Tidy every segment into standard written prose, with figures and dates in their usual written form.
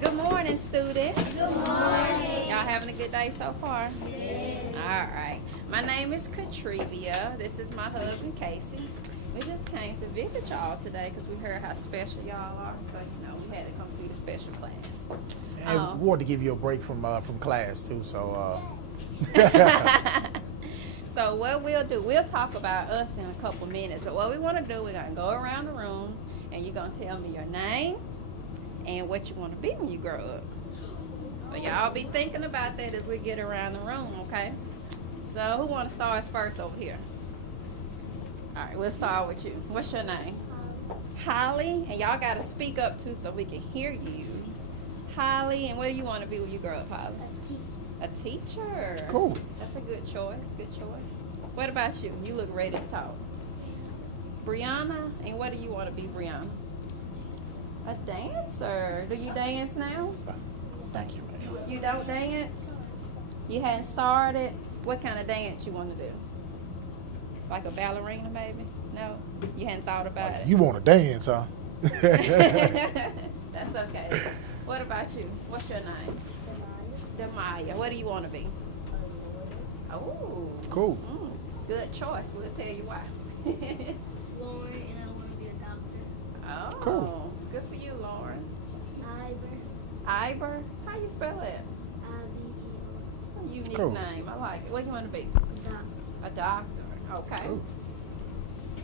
Good morning, students. Good morning. Y'all having a good day so far? Yes. All right. My name is Katrevia. This is my husband, Casey. We just came to visit y'all today because we heard how special y'all are. So, we had to come see the special class. And we wanted to give you a break from class, too. So, So what we'll do, we'll talk about us in a couple minutes. But what we want to do, we're going to go around the room, and you're going to tell me your name and what you want to be when you grow up. So y'all be thinking about that as we get around the room, okay? So who want to start us first over here? All right, we'll start with you. What's your name? Holly. And y'all got to speak up, too, so we can hear you. Holly, and what do you want to be when you grow up, Holly? A teacher. Cool. That's a good choice. Good choice. What about you? You look ready to talk. Brianna, and what do you want to be, Brianna? A dancer. Do you dance now? Thank you, man. You don't dance? You hadn't started? What kind of dance you want to do? Like a ballerina, maybe? No? You hadn't thought about it? You want to dance, huh? That's okay. What about you? What's your name? Demaya. What do you want to be? Oh. Cool. Good choice. We'll tell you why. Lauren, and I want to be a doctor. Oh. Cool. Good for you, Lauren. Iber. Iber? How you spell it? I-B-E-R. A unique Cool. name. I like it. What do you want to be? Doctor. A doctor. Okay. Cool.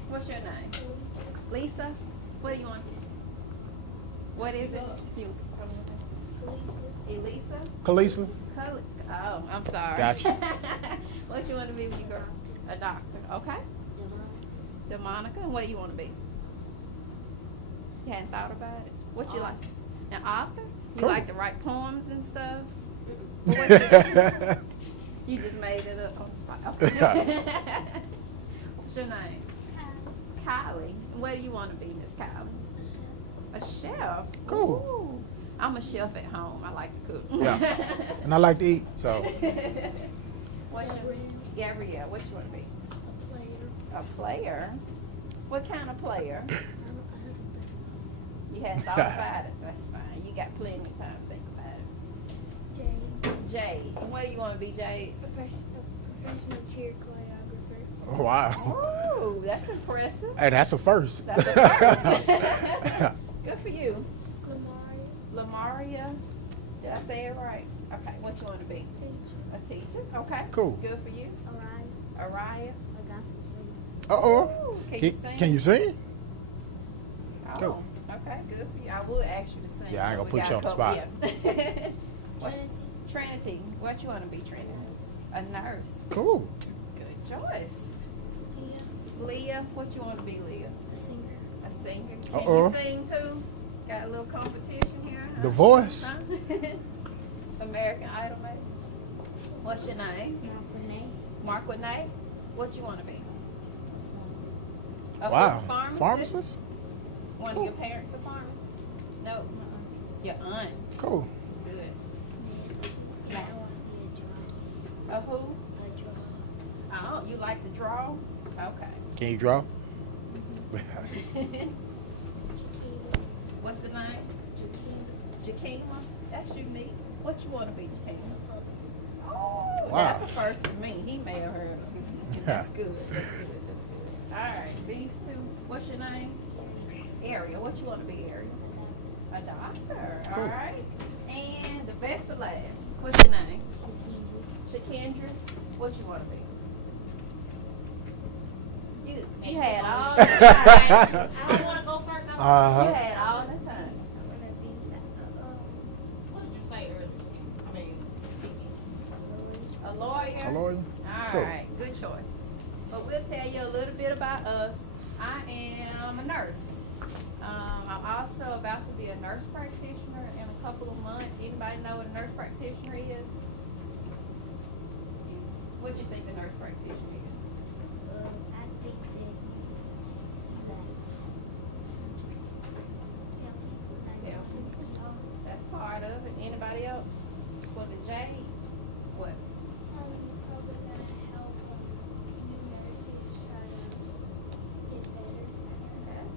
What's your name? Lisa? What do you want? What is it? You. Elisa? Kalisa? Oh, I'm sorry. Gotcha. What you want to be when you grow up? A doctor. Okay. DeMonica. And what do you want to be? You hadn't thought about it? What you like? An author? You Cool. like to write poems and stuff? Or what you just made it up on the spot. What's your name? Kylie. And what do you want to be, Miss Kylie? A chef. Cool. Ooh. I'm a chef at home. I like to cook. Yeah. And I like to eat, so. What's your Gabrielle? What you want to be? A player. A player? What kind of player? You hadn't thought about it. That's fine. You got plenty of time to think about it. Jade. Jade. And what do you want to be, Jade? Professional cheer choreographer. Oh, wow. Oh, that's impressive. Hey, that's a first. That's a first. Good for you. Lamaria. Did I say it right? Okay. What you want to be? Teacher. A teacher. Okay. Cool. Good for you. Araya. Araya. A gospel singer. Uh-oh. Ooh, can you sing? Can you sing? Oh, Cool. okay, good for you. I would ask you to sing. Yeah, I ain't gonna We put you got on the spot. yeah. Trinity. Trinity. What you want to be, Trinity? A nurse. Cool. Good choice. Leah. Leah. What you want to be, Leah? A singer. A singer. Can Uh-oh. you sing too? Got a little competition here? Huh? The Voice. Huh? American Idol, maybe? What's your name? Mark Renee. What you want to be? A Wow. food pharmacist? Pharmacist? One Cool. of your parents a pharmacist? No. Your aunt. Cool. Good. I want to be A who? a draw. Oh, you like to draw? Okay. Can you draw? What's the name? Jakima. That's unique. What you want to be, Jakima? Oh, Wow. that's a first for me. He may have heard of it. That's good. That's good. That's good. All right, these two. What's your name? Ariel. What you want to be, Ariel? A doctor. All Cool. right. And the best for last. What's your name? Shakendris. What you want to be? You had all the time. I don't want to go first. You Uh-huh. had all the time. I want to be What did you say earlier? I mean, A lawyer. A lawyer? All Cool. right, good choices. But we'll tell you a little bit about us. I am a nurse. I'm also about to be a nurse practitioner in a couple of months. Anybody know what a nurse practitioner is? What do you think a nurse practitioner is? I think that Yeah. That's part of it. Anybody else? Was it Jade? What? probably going to help new nurses try to get better.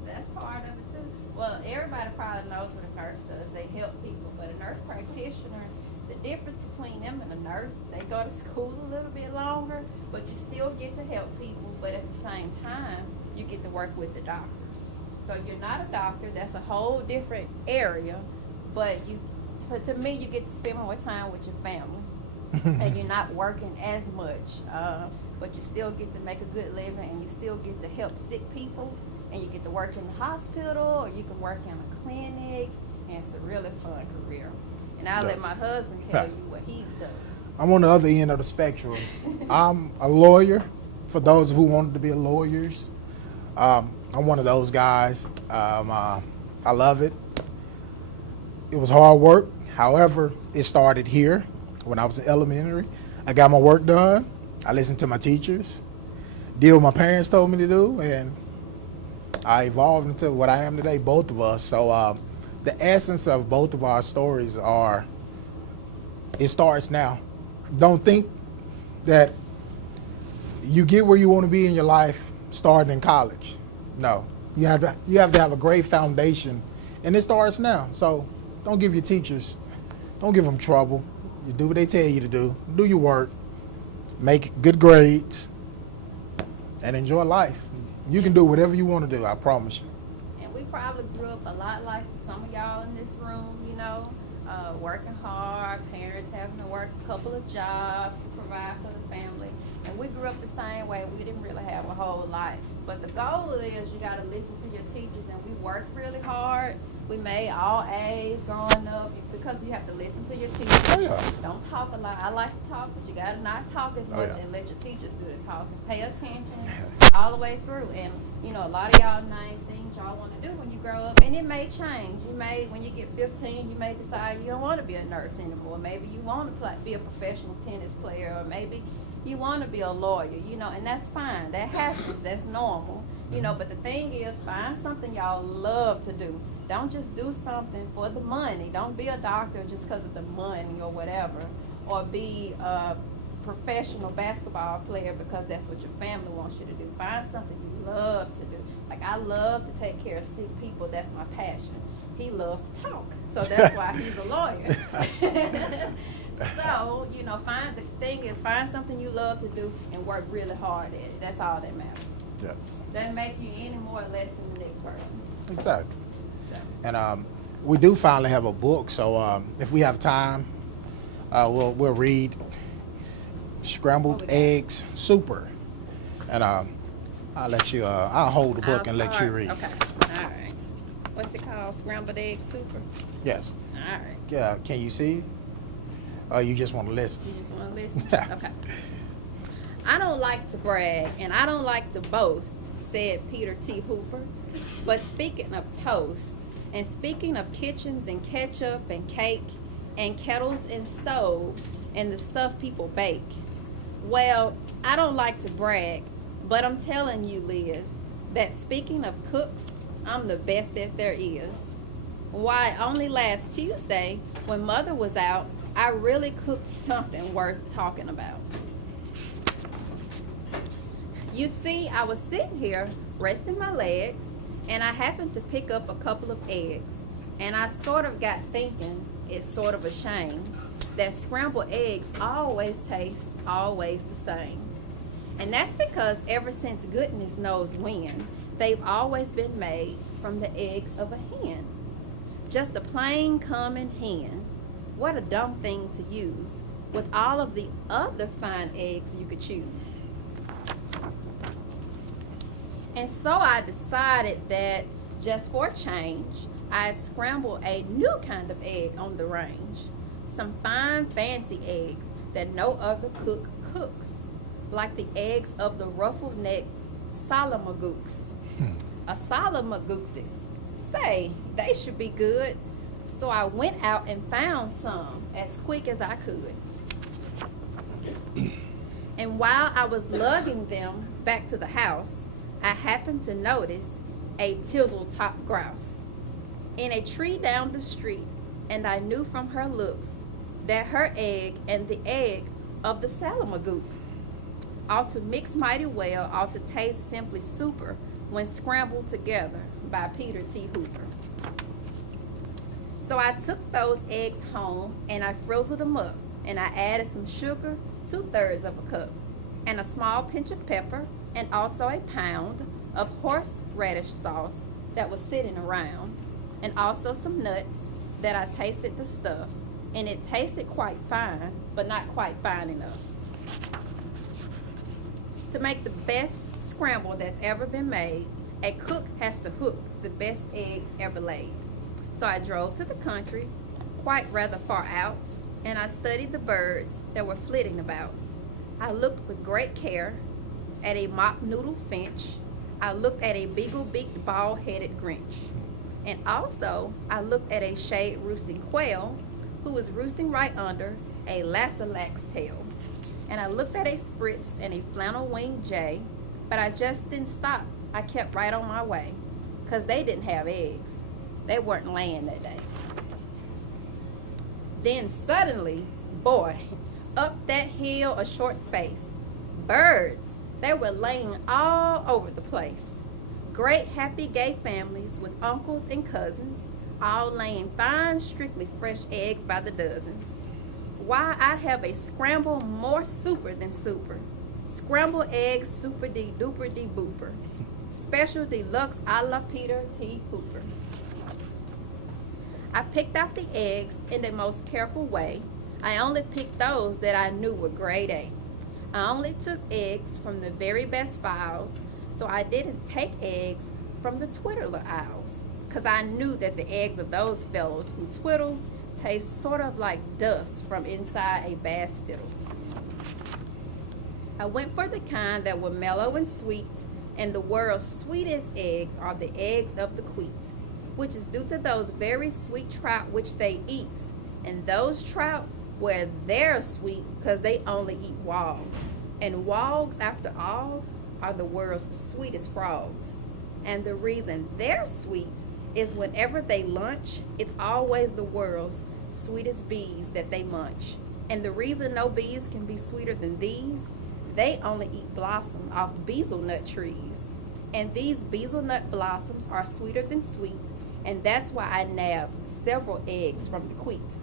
That's part of it too. Well, everybody probably knows what a nurse does. They help people, but a nurse practitioner, the difference between them and a nurse, they go to school a little bit longer, but you still get to help people, but at the same time, you get to work with the doctors. So you're not a doctor, that's a whole different area, but to me, you get to spend more time with your family. And you're not working as much, but you still get to make a good living, and you still get to help sick people, and you get to work in the hospital, or you can work in a clinic, and it's a really fun career. And I'll let my husband tell you what he does. I'm on the other end of the spectrum. I'm a lawyer, for those who wanted to be lawyers. I'm one of those guys. I love it. It was hard work. However, it started here. When I was in elementary, I got my work done. I listened to my teachers, did what my parents told me to do, and I evolved into what I am today, both of us. So the essence of both of our stories are, it starts now. Don't think that you get where you want to be in your life starting in college. No, you have to have a great foundation, and it starts now. So don't give your teachers, don't give them trouble. Just do what they tell you to do. Do your work. Make good grades. And enjoy life. You can do whatever you want to do, I promise you. And we probably grew up a lot like some of y'all in this room, you know, working hard, parents having to work a couple of jobs to provide for the family. And we grew up the same way. We didn't really have a whole lot. But the goal is you got to listen to your teachers, and we worked really hard. We made all A's growing up because you have to listen to your teachers. Oh, yeah. Don't talk a lot. I like to talk, but you got to not talk as much and let your teachers do the talking. Pay attention all the way through. And, you know, a lot of y'all name things y'all want to do when you grow up, and it may change. You may, when you get 15, you may decide you don't want to be a nurse anymore. Maybe you want to be a professional tennis player, or maybe you want to be a lawyer, you know, and that's fine. That happens. That's normal, you know, but the thing is, find something y'all love to do. Don't just do something for the money. Don't be a doctor just because of the money or whatever, or be a professional basketball player because that's what your family wants you to do. Find something you love to do. Like, I love to take care of sick people. That's my passion. He loves to talk, so that's why he's a lawyer. So, you know, the thing is, find something you love to do and work really hard at it. That's all that matters. Yes. Doesn't make you any more or less than the next person. Exactly. So. And we do finally have a book, so if we have time, we'll read Scrambled Eggs Super. And I'll let you, I'll hold the book and let you read. Okay, all right. What's it called? Scrambled Egg Super? Yes. All right. Yeah, can you see? You just want to listen? You just want to listen? Okay. I don't like to brag, and I don't like to boast, said Peter T. Hooper. But speaking of toast, and speaking of kitchens and ketchup and cake, and kettles and stove, and the stuff people bake, well, I don't like to brag, but I'm telling you, Liz, that speaking of cooks, I'm the best that there is. Why, only last Tuesday, when Mother was out, I really cooked something worth talking about. You see, I was sitting here resting my legs, and I happened to pick up a couple of eggs, and I sort of got thinking it's sort of a shame that scrambled eggs always taste always the same. And that's because ever since goodness knows when, they've always been made from the eggs of a hen. Just a plain common hen. What a dumb thing to use with all of the other fine eggs you could choose. And so I decided that just for a change, I'd scramble a new kind of egg on the range. Some fine fancy eggs that no other cook cooks, like the eggs of the ruffle-necked Salamagooks. A Salamagookses. Say, they should be good. So I went out and found some as quick as I could. And while I was lugging them back to the house, I happened to notice a tizzle-top grouse in a tree down the street, and I knew from her looks that her egg and the egg of the Salamagooks ought to mix mighty well, ought to taste simply super when scrambled together by Peter T. Hooper. So I took those eggs home and I frizzled them up, and I added some sugar, 2/3 of a cup, and a small pinch of pepper, and also a pound of horseradish sauce that was sitting around, and also some nuts that I tasted the stuff, and it tasted quite fine, but not quite fine enough. To make the best scramble that's ever been made, a cook has to hook the best eggs ever laid. So I drove to the country, quite rather far out, and I studied the birds that were flitting about. I looked with great care at a mock noodle finch. I looked at a beagle-beaked bald-headed grinch. And also, I looked at a shade roosting quail who was roosting right under a lassalax tail. And I looked at a spritz and a flannel-winged jay, but I just didn't stop. I kept right on my way, because they didn't have eggs. They weren't laying that day. Then suddenly, boy, up that hill a short space, birds, they were laying all over the place. Great happy gay families with uncles and cousins, all laying fine, strictly fresh eggs by the dozens. Why, I'd have a scramble more super than super. Scrambled eggs super de duper de booper. Special deluxe a la Peter T. Hooper. I picked out the eggs in the most careful way. I only picked those that I knew were grade A. I only took eggs from the very best files, so I didn't take eggs from the twiddler owls, because I knew that the eggs of those fellows who twiddle taste sort of like dust from inside a bass fiddle. I went for the kind that were mellow and sweet, and the world's sweetest eggs are the eggs of the queet, which is due to those very sweet trout which they eat. And those trout, well, they're sweet because they only eat wogs. And wogs, after all, are the world's sweetest frogs. And the reason they're sweet is whenever they lunch, it's always the world's sweetest bees that they munch. And the reason no bees can be sweeter than these, they only eat blossom off bezelnut trees. And these bezelnut blossoms are sweeter than sweet, and that's why I nabbed several eggs from the queet.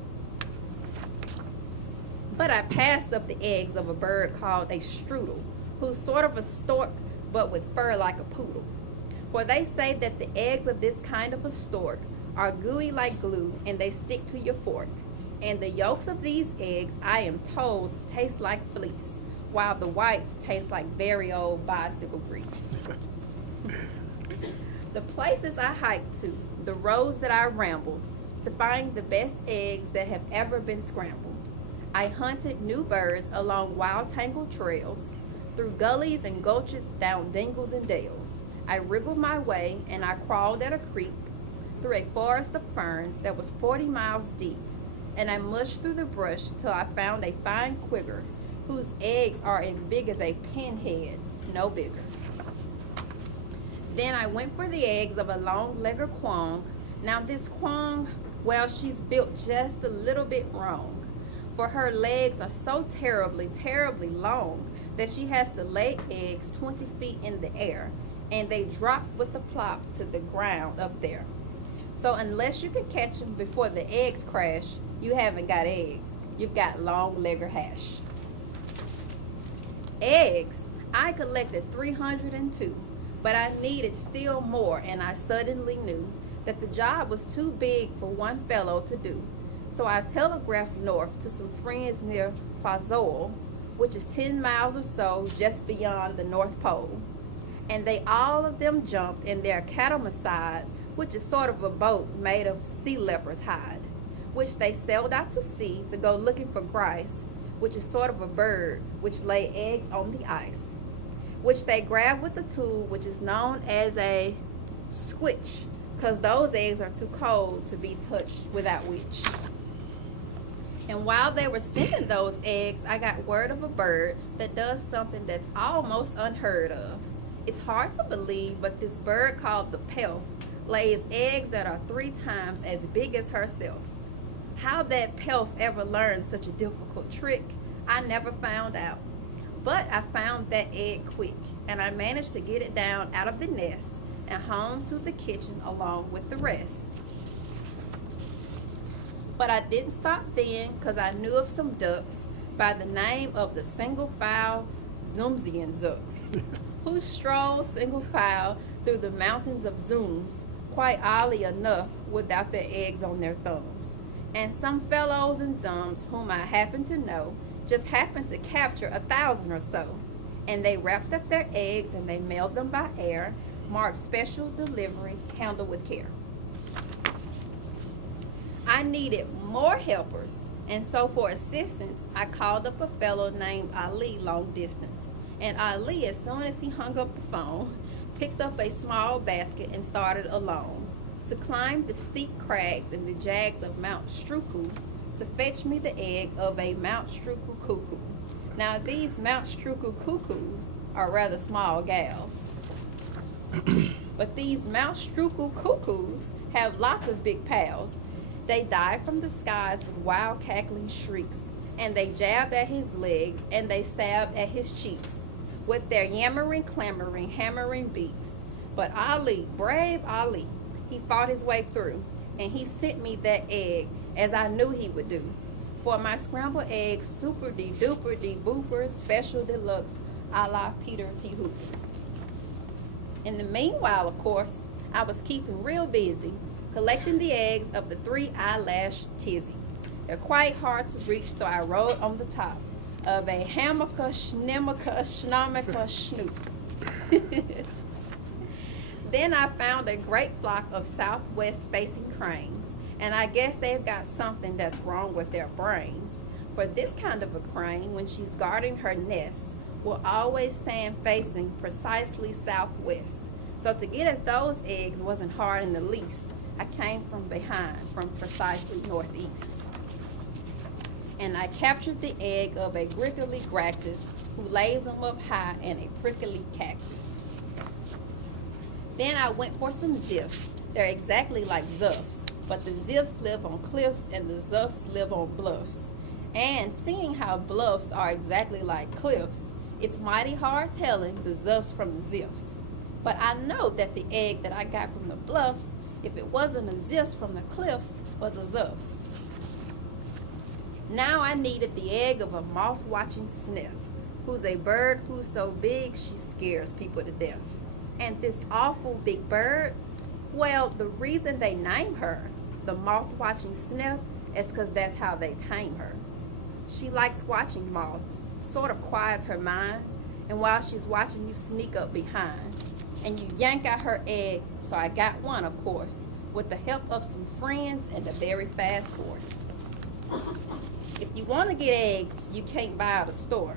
But I passed up the eggs of a bird called a strudel, who's sort of a stork, but with fur like a poodle. For they say that the eggs of this kind of a stork are gooey like glue, and they stick to your fork. And the yolks of these eggs, I am told, taste like fleece, while the whites taste like very old bicycle grease. The places I hiked to, the roads that I rambled, to find the best eggs that have ever been scrambled. I hunted new birds along wild tangled trails, through gullies and gulches, down dingles and dales. I wriggled my way and I crawled at a creek, through a forest of ferns that was 40 miles deep, and I mushed through the brush till I found a fine quigger, whose eggs are as big as a pinhead, no bigger. Then I went for the eggs of a long-legged quong. Now this quong, well, she's built just a little bit wrong, for her legs are so terribly, terribly long that she has to lay eggs 20 feet in the air, and they drop with a plop to the ground up there. So unless you can catch them before the eggs crash, you haven't got eggs. You've got long-legged hash. Eggs, I collected 302, but I needed still more, and I suddenly knew that the job was too big for one fellow to do. So I telegraphed north to some friends near Fazol, which is 10 miles or so just beyond the North Pole. And they all of them jumped in their catamasside, which is sort of a boat made of sea leopard's hide, which they sailed out to sea to go looking for grice, which is sort of a bird which lay eggs on the ice, which they grab with a tool which is known as a switch, because those eggs are too cold to be touched without which. And while they were sending those eggs, I got word of a bird that does something that's almost unheard of. It's hard to believe, but this bird called the pelf lays eggs that are 3 times as big as herself. How that pelf ever learned such a difficult trick, I never found out. But I found that egg quick, and I managed to get it down out of the nest and home to the kitchen along with the rest. But I didn't stop then, because I knew of some ducks by the name of the single file Zoomsian Zucks, who stroll single file through the mountains of Zooms, quite oddly enough, without their eggs on their thumbs. And some fellows and zums whom I happen to know just happened to capture 1,000 or so. And they wrapped up their eggs and they mailed them by air, marked special delivery, handled with care. I needed more helpers, and so for assistance, I called up a fellow named Ali long distance. And Ali, as soon as he hung up the phone, picked up a small basket and started alone to climb the steep crags and the jags of Mount Struku to fetch me the egg of a Mount Struku cuckoo. Now, these Mount Struku cuckoos are rather small gals. But these Mount Struku cuckoos have lots of big pals. They dive from the skies with wild cackling shrieks, and they jabbed at his legs, and they stabbed at his cheeks with their yammering, clamoring, hammering beaks. But Ali, brave Ali, he fought his way through, and he sent me that egg, as I knew he would do. For my scrambled eggs, super de-duper de-booper, special deluxe, a la Peter T. Hooper. In the meanwhile, of course, I was keeping real busy, collecting the eggs of the 3 eyelash tizzy. They're quite hard to reach, so I rode on the top of a hammocker, schnemmicker, schnommicker, schnoop. Then I found a great flock of southwest-facing cranes, and I guess they've got something that's wrong with their brains. For this kind of a crane, when she's guarding her nest, will always stand facing precisely southwest. So to get at those eggs wasn't hard in the least. I came from behind, from precisely northeast. And I captured the egg of a grickly gractus who lays them up high in a prickly cactus. Then I went for some ziffs. They're exactly like zuffs, but the ziffs live on cliffs and the zuffs live on bluffs. And seeing how bluffs are exactly like cliffs, it's mighty hard telling the zuffs from the ziffs. But I know that the egg that I got from the bluffs, if it wasn't a ziffs from the cliffs, was a zuffs. Now I needed the egg of a moth-watching sniff, who's a bird who's so big she scares people to death. And this awful big bird, well, the reason they name her the moth-watching sniff is because that's how they tame her. She likes watching moths, sort of quiets her mind, and while she's watching, you sneak up behind, and you yank out her egg, so I got one, of course, with the help of some friends and a very fast horse. If you want to get eggs you can't buy at a store,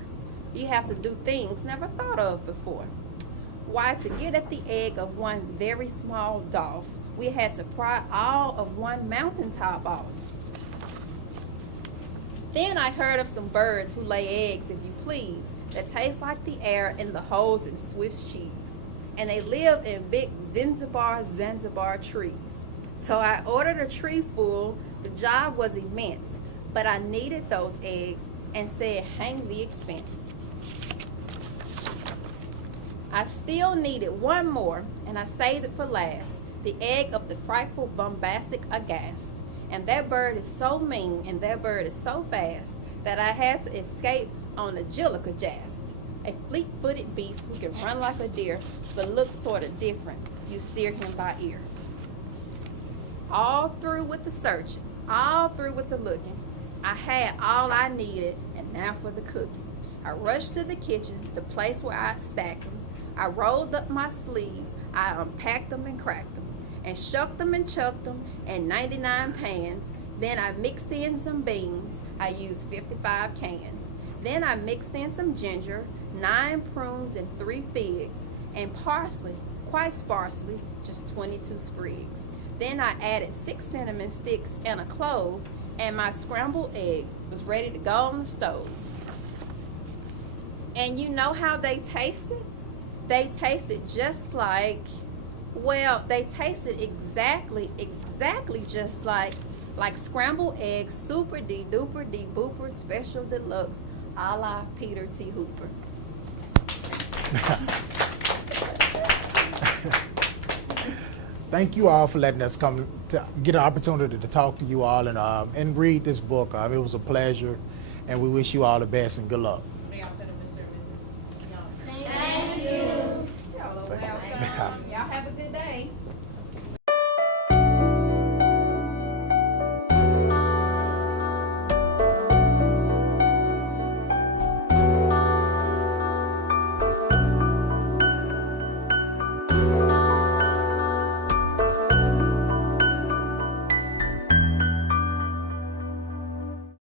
you have to do things never thought of before. Why, to get at the egg of one very small doff, we had to pry all of one mountaintop off. Then I heard of some birds who lay eggs, if you please, that taste like the air in the holes in Swiss cheese. And they live in big Zanzibar trees. So I ordered a tree full. The job was immense, but I needed those eggs and said, hang the expense. I still needed one more, and I saved it for last, the egg of the frightful bombastic aghast. And that bird is so mean, and that bird is so fast, that I had to escape on a jillicajast, a fleet-footed beast who can run like a deer, but looks sort of different. You steer him by ear. All through with the searching, all through with the looking, I had all I needed, and now for the cooking. I rushed to the kitchen, the place where I stacked them. I rolled up my sleeves, I unpacked them and cracked them, and shucked them and chucked them in 99 pans. Then I mixed in some beans, I used 55 cans. Then I mixed in some ginger, 9 prunes and 3 figs, and parsley, quite sparsely, just 22 sprigs. Then I added 6 cinnamon sticks and a clove, and my scrambled egg was ready to go on the stove. And you know how they tasted? They tasted just like, well, they tasted exactly just like scrambled eggs, super de-duper de-booper, special deluxe, a la Peter T. Hooper. thank you all for letting us come to get an opportunity to talk to you all and read this book. It was a pleasure, and we wish you all the best and good luck. May I send a Mr. and Mrs. Young? Thank you. Y'all are welcome. Y'all have a good day.